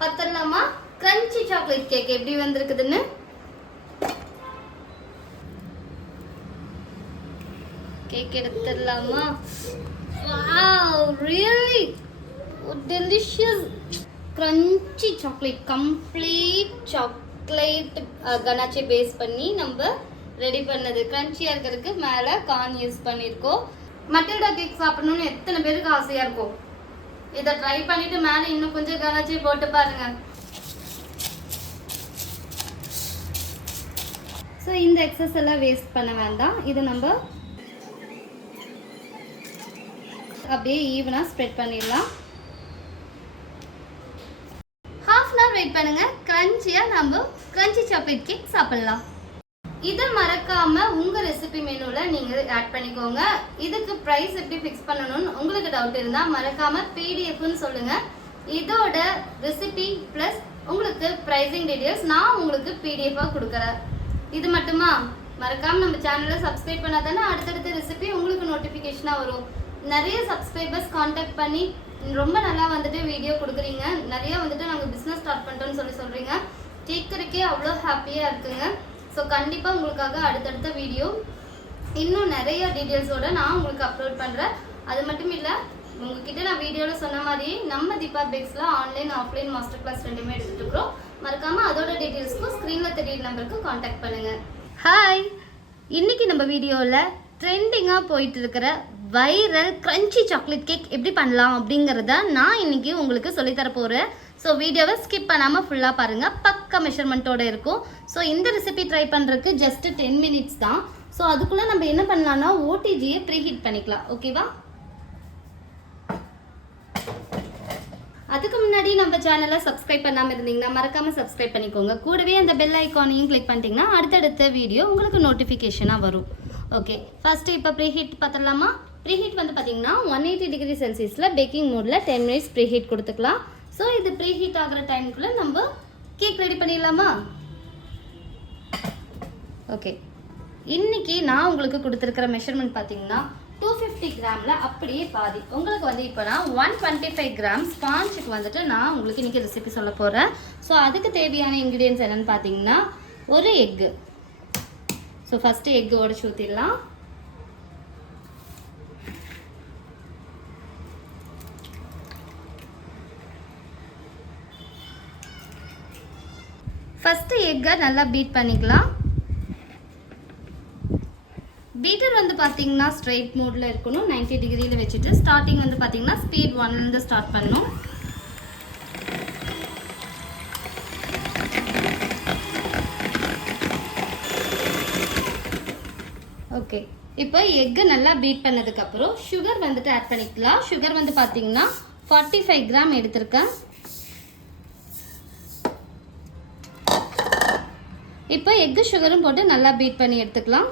பார்த்தலாமா crunchy chocolate cake எப்படி வந்திருக்குதுன்னு. Cake எடுத்துடலாமா? Wow, really delicious crunchy chocolate. Complete chocolate ganache base பண்ணி நம்ம ரெடி பண்ணது. கிரன்ச்சியாக இருக்கிறதுக்கு மேலே கார்ன் யூஸ் பண்ணியிருக்கோம். மட்டில்டா கேக் சாப்பிடணும்னு எத்தனை பேருக்கு ஆசையாக இருக்கும். இதை ட்ரை பண்ணிட்டு மேலே இன்னும் கொஞ்சம் கனாச்சி போட்டு பாருங்க. ஸோ இந்த எக்ஸஸ் எல்லாம் வேஸ்ட் பண்ண வேண்டாம். இதை நம்ம அப்படியே ஈவனாக ஸ்ப்ரெட் பண்ணிடலாம். ஹாஃப் அன் ஹவர் வெயிட் பண்ணுங்க. கிரன்ச்சியாக நம்ம கிரன்ச்சி சாக்லேட் கேக் சாப்பிடலாம். இதை மறக்காம உங்க ரெசிபி மெனுல நீங்க ஆட் பண்ணிக்கோங்க. இதுக்கு பிரைஸ் எப்படி ஃபிக்ஸ் பண்ணணும்னு உங்களுக்கு டவுட் இருந்தா மறக்காம பிடிஎஃப்னு சொல்லுங்க. இதோட ரெசிபி பிளஸ் உங்களுக்கு பிரைசிங் டீடைல்ஸ் நான் உங்களுக்கு பிடிஎஃபா கொடுக்குறேன். இது மட்டுமா? மறக்காம நம்ம சேனலை சப்ஸ்கிரைப் பண்ணாதானே அடுத்தடுத்த ரெசிபி உங்களுக்கு நோட்டிஃபிகேஷனா வரும். நிறைய சப்ஸ்கிரைபர்ஸ் காண்டாக்ட் பண்ணி ரொம்ப நல்லா வந்துட்டு வீடியோ கொடுக்குறீங்க. நிறைய வந்துட்டு நாங்கள் பிஸ்னஸ் ஸ்டார்ட் பண்ணிட்டோம்னு சொல்கிறீங்க. கேட்குறக்கே அவ்வளோ ஹாப்பியாக இருக்குங்க. ஸோ கண்டிப்பாக உங்களுக்காக அடுத்தடுத்த வீடியோ இன்னும் நிறைய டீட்டெயில்ஸோடு நான் உங்களுக்கு அப்லோட் பண்ணுறேன். அது மட்டும் இல்லை, உங்ககிட்ட நான் வீடியோவில் சொன்ன மாதிரி நம்ம தீபா பேக்ஸில் ஆன்லைன் ஆஃப்லைன் மாஸ்டர் கிளாஸ் ரெண்டுமே எடுத்துகிட்டு இருக்கிறோம். மறக்காமல் அதோட டீட்டெயில்ஸ்க்கும் ஸ்க்ரீனில் தெரியுற நம்பருக்கு காண்டாக்ட் பண்ணுங்கள். ஹாய், இன்றைக்கி நம்ம வீடியோவில் ட்ரெண்டிங்காக போயிட்டு இருக்கிற வைரல் கிரன்ச்சி சாக்லேட் கேக் எப்படி பண்ணலாம் அப்படிங்கிறத நான் இன்றைக்கி உங்களுக்கு சொல்லித்தர போகிறேன். ஸோ வீடியோவை ஸ்கிப் பண்ணாமல் ஃபுல்லாக பாருங்கள். பக்க மெஷர்மெண்ட்டோடு இருக்கும். ஸோ இந்த ரெசிபி ட்ரை பண்ணுறதுக்கு ஜஸ்ட் 10 minutes தான். ஸோ அதுக்குள்ளே நம்ம என்ன பண்ணலாம்னா ஓடிஜியை ப்ரீஹீட் பண்ணிக்கலாம். ஓகேவா? அதுக்கு முன்னாடி நம்ம சேனலை சப்ஸ்கிரைப் பண்ணாமல் இருந்தீங்கன்னா மறக்காமல் சப்ஸ்கிரைப் பண்ணிக்கோங்க. கூடவே அந்த பெல் ஐக்கானையும் கிளிக் பண்ணிட்டீங்கன்னா அடுத்தடுத்த வீடியோ உங்களுக்கு நோட்டிஃபிகேஷனாக வரும். ஓகே, ஃபஸ்ட்டு இப்போ ப்ரீஹீட் பார்த்துடலாமா? ப்ரீஹீட் வந்து பார்த்தீங்கன்னா 180 degree செல்சியஸில் பேக்கிங் மோடில் 10 minutes ப்ரீஹீட் கொடுத்துக்கலாம். ஸோ இது ப்ரீஹீட் ஆகிற டைமுக்குள்ளே நம்ம கேக் ரெடி பண்ணிடலாமா? ஓகே, இன்றைக்கி நான் உங்களுக்கு கொடுத்துருக்கிற மெஷர்மெண்ட் பார்த்தீங்கன்னா 250 கிராமில் அப்படியே பாதி. உங்களுக்கு வந்து இப்போ நான் 125 கிராம் ஸ்பாஞ்சுக்கு வந்துட்டு நான் உங்களுக்கு இன்றைக்கி ரெசிபி சொல்ல போகிறேன். ஸோ அதுக்கு தேவையான இன்க்ரீடியன்ஸ் என்னென்னு பார்த்தீங்கன்னா ஒரு எக்கு. ஸோ ஃபஸ்ட்டு எக்கு உடச்சி ஊற்றிடலாம். ஃபஸ்ட்டு எக்கை நல்லா பீட் பண்ணிக்கலாம். பீட்டர் வந்து பார்த்தீங்கன்னா ஸ்ட்ரைட் மோடில் இருக்கணும். 90 டிகிரியில் வச்சுட்டு ஸ்டார்டிங் வந்து பார்த்தீங்கன்னா ஸ்பீட் 1லேருந்து ஸ்டார்ட் பண்ணணும். ஓகே, இப்போ எக்கை நல்லா பீட் பண்ணதுக்கப்புறம் சுகர் வந்துட்டு ஆட் பண்ணிக்கலாம். சுகர் வந்து பார்த்தீங்கன்னா 45 கிராம் எடுத்திருக்கேன். இப்போ எக்கு சுகரும் போட்டு நல்லா பீட் பண்ணி எடுத்துக்கலாம்.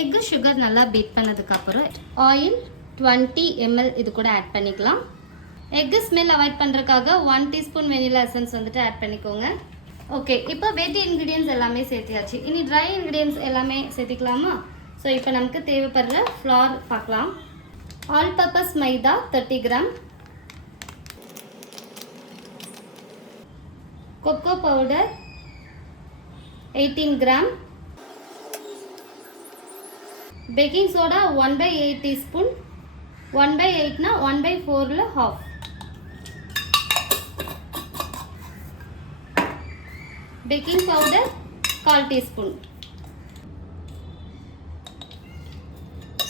எக்கு சுகர் நல்லா பீட் பண்ணதுக்கப்புறம் ஆயில் 20 ml இது கூட ஆட் பண்ணிக்கலாம். எக்கு ஸ்மெல் அவாய்ட் பண்ணுறதுக்காக 1 teaspoon வெனிலா எசன்ஸ் வந்துட்டு ஆட் பண்ணிக்கோங்க. ஓகே, இப்போ வெட்டி இன்க்ரீடியன்ஸ் எல்லாமே சேர்த்தியாச்சு. இனி ட்ரை இன்க்ரீடியன்ஸ் எல்லாமே சேர்த்திக்கலாமா? ஸோ இப்போ நமக்கு தேவைப்படுற ஃப்ளார் பார்க்கலாம். ஆல் பர்பஸ் மைதா 30 gram, cocoa powder 18 gram, baking soda 1/8 teaspoon. 1/8னா 1/4ல் half. Baking powder 1/4 teaspoon.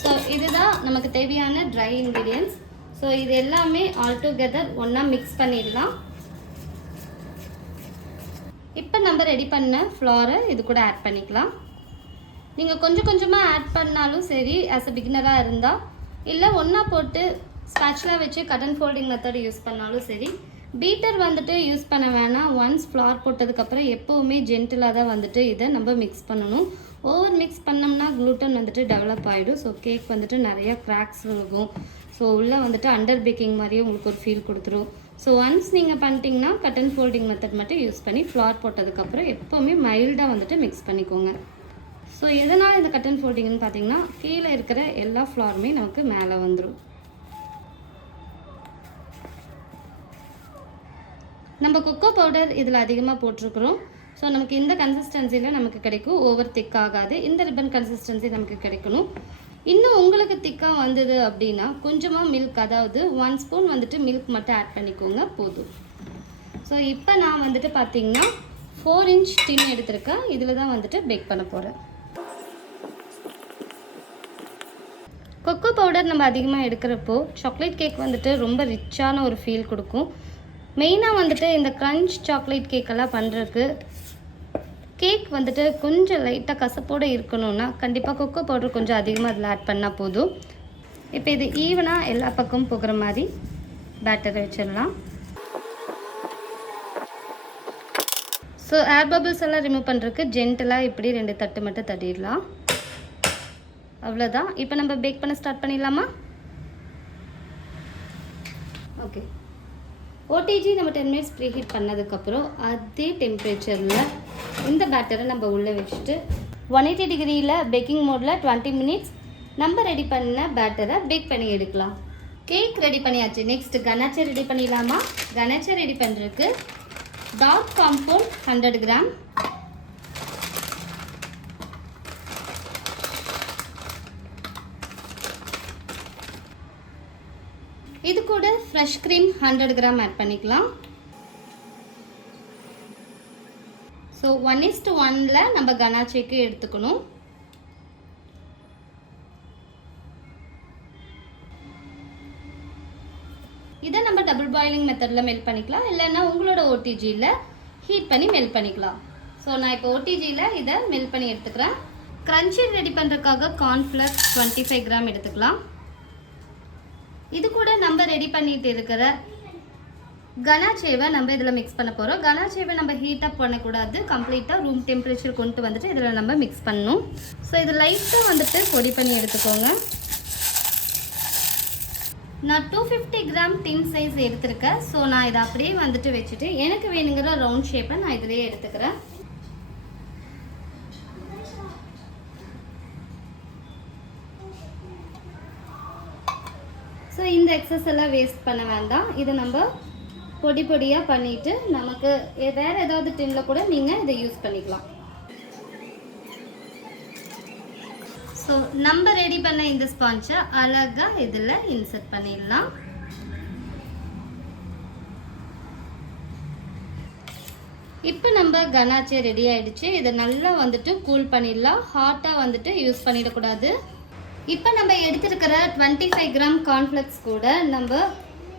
So இதுதான் நமக்கு தேவையான ட்ரை இன்க்ரீடியன்ஸ். ஸோ இது எல்லாமே ஆல் டுகெதர் ஒன்றா மிக்ஸ் பண்ணிடலாம். இப்போ நம்ம ரெடி பண்ண ஃப்ளாரை இது கூட ஆட் பண்ணிக்கலாம். நீங்கள் கொஞ்சம் கொஞ்சமாக ஆட் பண்ணாலும் சரி ஆஸ் அ பிகினராக இருந்தால், இல்லை ஒன்றா போட்டு ஸ்பேட்சுலா வச்சு cut and folding method use பண்ணாலும் சரி. பீட்டர் வந்துட்டு யூஸ் பண்ண வேணாம். ஒன்ஸ் ஃப்ளார் போட்டதுக்கப்புறம் எப்போவுமே ஜென்டிலாக தான் வந்துட்டு இதை நம்ம மிக்ஸ் பண்ணணும். ஓவர் மிக்ஸ் பண்ணோம்னா க்ளூட்டன் வந்துட்டு டெவலப் ஆகிடும். ஸோ கேக் வந்துட்டு நிறைய கிராக்ஸ் இருக்கும். ஸோ உள்ளே வந்துட்டு அண்டர் பேக்கிங் மாதிரியே உங்களுக்கு ஒரு ஃபீல் கொடுத்துரும். ஸோ ஒன்ஸ் நீங்கள் பண்ணிட்டீங்கன்னா கட் அண்ட் ஃபோல்டிங் மெத்தட் மட்டும் யூஸ் பண்ணி ஃப்ளார் போட்டதுக்கப்புறம் எப்போவுமே மைல்டாக வந்துட்டு மிக்ஸ் பண்ணிக்கோங்க. ஸோ எதனால் இந்த கட் அண்ட் ஃபோல்டிங்னு பார்த்தீங்கன்னா கீழே இருக்கிற எல்லா ஃப்ளாருமே நமக்கு மேலே வந்துடும். நம்ம கொக்கோ பவுடர் இதில் அதிகமாக போட்டிருக்கிறோம். ஸோ நமக்கு இந்த கன்சிஸ்டன்சியில் நமக்கு கிடைக்கும். ஓவர் திக் ஆகாது. இந்த ரிப்பன் கன்சிஸ்டன்சி நமக்கு கிடைக்கணும். இன்னும் உங்களுக்கு திக்காக வந்தது அப்படின்னா கொஞ்சமாக மில்க், அதாவது 1 ஸ்பூன் வந்துட்டு மில்க் மட்டும் ஆட் பண்ணிக்கோங்க போதும். ஸோ இப்போ நான் வந்துட்டு பார்த்தீங்கன்னா 4 இன்ச் டின் எடுத்திருக்கேன். இதில் தான் வந்துட்டு பேக் பண்ண போகிறேன். கொக்கோ பவுடர் நம்ம அதிகமாக எடுக்கிறப்போ சாக்லேட் கேக் வந்துட்டு ரொம்ப ரிச்சான ஒரு ஃபீல் கொடுக்கும். மெயினாக வந்துட்டு இந்த க்ரன்ச் சாக்லேட் கேக்கெல்லாம் பண்ணுறதுக்கு கேக் வந்துட்டு கொஞ்சம் லைட்டாக கசப்போடு இருக்கணும்னா கண்டிப்பாக கொக்கோ பவுடர் கொஞ்சம் அதிகமாக அதில் ஆட் பண்ணால் போதும். இப்போ இது ஈவனாக எல்லா பக்கமும் போகிற மாதிரி பேட்டரை வச்சிடலாம். ஸோ ஏர் பபிள்ஸ் எல்லாம் ரிமூவ் பண்ணுறதுக்கு ஜென்டலாக இப்படி 2 தட்டு மட்டும் தட்டிடலாம். அவ்வளோதான். இப்போ நம்ம பேக் பண்ண ஸ்டார்ட் பண்ணிடலாமா? ஓகே. ஓடிஜி நம்ம 10 மினிட்ஸ் ப்ரீ ஹீட் பண்ணதுக்கப்புறம் அதே டெம்பரேச்சரில் இந்த பேட்டரை நம்ம உள்ளே வச்சுட்டு 180 டிகிரியில் பேக்கிங் மோடில் 20 மினிட்ஸ் நம்ம ரெடி பண்ண பேட்டரை பேக் பண்ணி எடுக்கலாம். கேக் ரெடி பண்ணியாச்சு. நெக்ஸ்ட் கனாச்சே ரெடி பண்ணிடலாமா? கனாச்சே ரெடி பண்ணுறதுக்கு டார்க் காம்பவுண்ட் 100 கிராம், இது கூட ஃப்ரெஷ் க்ரீம் 100 கிராம் ஆட் பண்ணிக்கலாம். ஸோ 1:1 நம்ம கனாச்சேக்கு எடுத்துக்கணும். இதை நம்ம டபுள் பாயிலிங் மெத்தடில் மெல்ட் பண்ணிக்கலாம், இல்லைன்னா உங்களோட ஓடிஜியில் ஹீட் பண்ணி மெல்ட் பண்ணிக்கலாம். ஸோ நான் இப்போ ஓடிஜியில் இதை மெல்ட் பண்ணி எடுத்துக்கிறேன். க்ரன்ச்சி ரெடி பண்ணுறதுக்காக கார்ன்ஃப்ளவர் 25 கிராம் எடுத்துக்கலாம். இது கூட நம்ம ரெடி பண்ணிட்டு இருக்கிற கனாச்சேவை நம்ம இதில் மிக்ஸ் பண்ண போகிறோம். கனாச்சேவை நம்ம ஹீட் அப் பண்ணக்கூடாது, கம்ப்ளீட்டாக ரூம் டெம்பரேச்சர் கொண்டு வந்துட்டு இதில் நம்ம மிக்ஸ் பண்ணணும். ஸோ இது லைட்டாக வந்துட்டு பொடி பண்ணி எடுத்துக்கோங்க. நான் 250 கிராம் டின் சைஸ் எடுத்துருக்கேன். ஸோ நான் இதை அப்படியே வந்துட்டு வச்சுட்டு எனக்கு வேணுங்கிற ரவுண்ட் ஷேப்பை நான் இதிலேயே எடுத்துக்கிறேன். ஸோ இந்த எக்ஸஸ் எல்லாம் வேஸ்ட் பண்ண வேண்டாம். இதை நம்ம பொடி பொடியாக பண்ணிவிட்டு நமக்கு வேறு ஏதாவது டின்னில் கூட நீங்கள் இதை யூஸ் பண்ணிக்கலாம். ஸோ நம்ம ரெடி பண்ண இந்த ஸ்பான்ச்சை அழகாக இதில் இன்சர்ட் பண்ணிடலாம். இப்போ நம்ம கனாச்சே ரெடி ஆகிடுச்சு. இதை நல்லா வந்துட்டு கூல் பண்ணிடலாம். ஹாட்டாக வந்துட்டு யூஸ் பண்ணிடக்கூடாது. இப்போ நம்ம எடுத்துருக்கிற 25 கிராம் கார்ன்ஃப்ளெக்ஸ் கூட நம்ம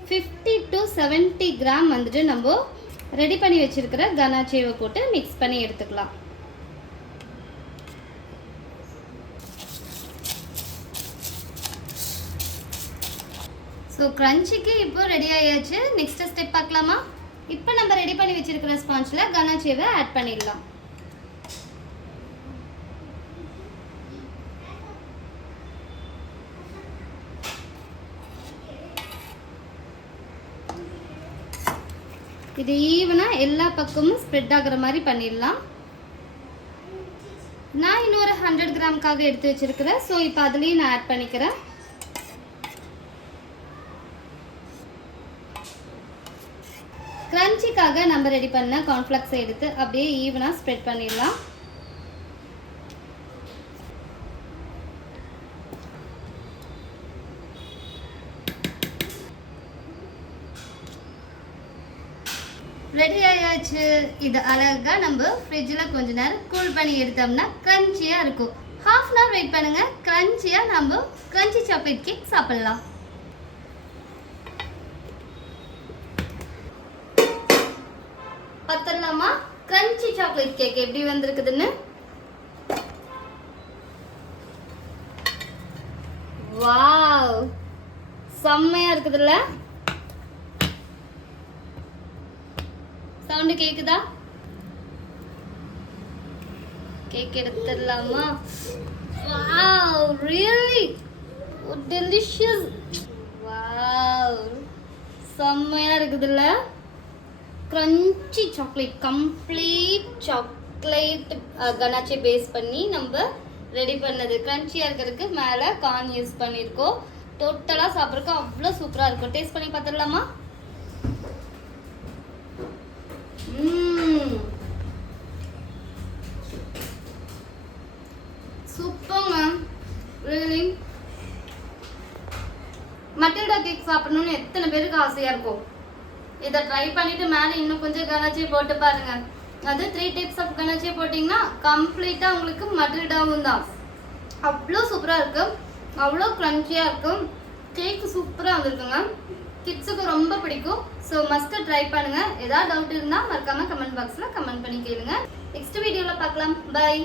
50 to 70 கிராம் வந்துட்டு நம்ம ரெடி பண்ணி வச்சிருக்கிற கனாச்சேவை போட்டு மிக்ஸ் பண்ணி எடுத்துக்கலாம். ஸோ க்ரன்ச்சிக்கு இப்போ ரெடி ஆயாச்சு. நெக்ஸ்ட் ஸ்டெப் பார்க்கலாமா? இப்போ நம்ம ரெடி பண்ணி வச்சிருக்கிற ஸ்பான்ச்சில் கனாச்சேவை ஆட் பண்ணிடலாம். இது ஈவனாக எல்லா பக்கமும் ஸ்ப்ரெட் ஆகிற மாதிரி பண்ணிடலாம். நான் இன்னொரு 100 கிராமுக்காக எடுத்து வச்சிருக்கிறேன். ஸோ இப்போ அதுலேயும் நான் ஆட் பண்ணிக்கிறேன். க்ரன்ச்சிக்காக நம்ம ரெடி பண்ண கார்ன்ஃப்ளெக்ஸை எடுத்து அப்படியே ஈவனாக ஸ்ப்ரெட் பண்ணிடலாம். ரெடி ஆயாச்சு. இது அழகாக நம்ம ஃப்ரிட்ஜில் கொஞ்ச நேரம் கூல் பண்ணி எடுத்தோம்னா க்ரன்ச்சியாக இருக்கும். ½ அன் ஹவர் வெயிட் பண்ணுங்கள். க்ரன்ச்சியாக நம்ம க்ரன்ச்சி சாக்லேட் கேக் சாப்பிட்லாம். பார்த்துடலாமா க்ரன்ச்சி சாக்லேட் கேக் எப்படி வந்திருக்குதுன்னு? வாவ், செம்மையாக இருக்குதுல்ல? சவுண்டு கேக்குதா? கேக் எடுத்துடலாமா? Wow, really delicious. வாவ், செம்மையாக இருக்குதுல்ல. Crunchy chocolate, complete chocolate ganache base பண்ணி நம்ம ரெடி பண்ணது. க்ரன்ச்சியாக இருக்கிறதுக்கு மேலே கார்ன் யூஸ் பண்ணியிருக்கோம். டோட்டலாக சாப்பிட்றதுக்கு அவ்வளோ சூப்பராக இருக்கும். டேஸ்ட் பண்ணி பார்த்துடலாமா? சூப்பர்ங்க. ரியலி மட்டில்டா கேக் சாப்பிடணும்னு எத்தனை பேருக்கு ஆசையாக இருக்கும். இதை ட்ரை பண்ணிட்டு மேலே இன்னும் கொஞ்சம் கனாச்சே போட்டு பாருங்க. அது 3 டைப்ஸ் ஆஃப் கனாச்சே போட்டிங்கன்னா கம்ப்ளீட்டாக உங்களுக்கு மட்டில்டாவும் தான். அவ்வளோ சூப்பராக இருக்கும், அவ்வளோ க்ரன்ச்சியாக இருக்கும். கேக்கு சூப்பராக வந்திருக்குங்க. கிட்ஸுக்கு ரொம்ப பிடிக்கும். ஸோ மஸ்ட் ட்ரை பண்ணுங்கள். ஏதாவது டவுட் இருந்தால் மறக்காமல் கமெண்ட் பாக்ஸில் கமெண்ட் பண்ணி கேளுங்க. நெக்ஸ்ட் வீடியோவில் பார்க்கலாம். பை.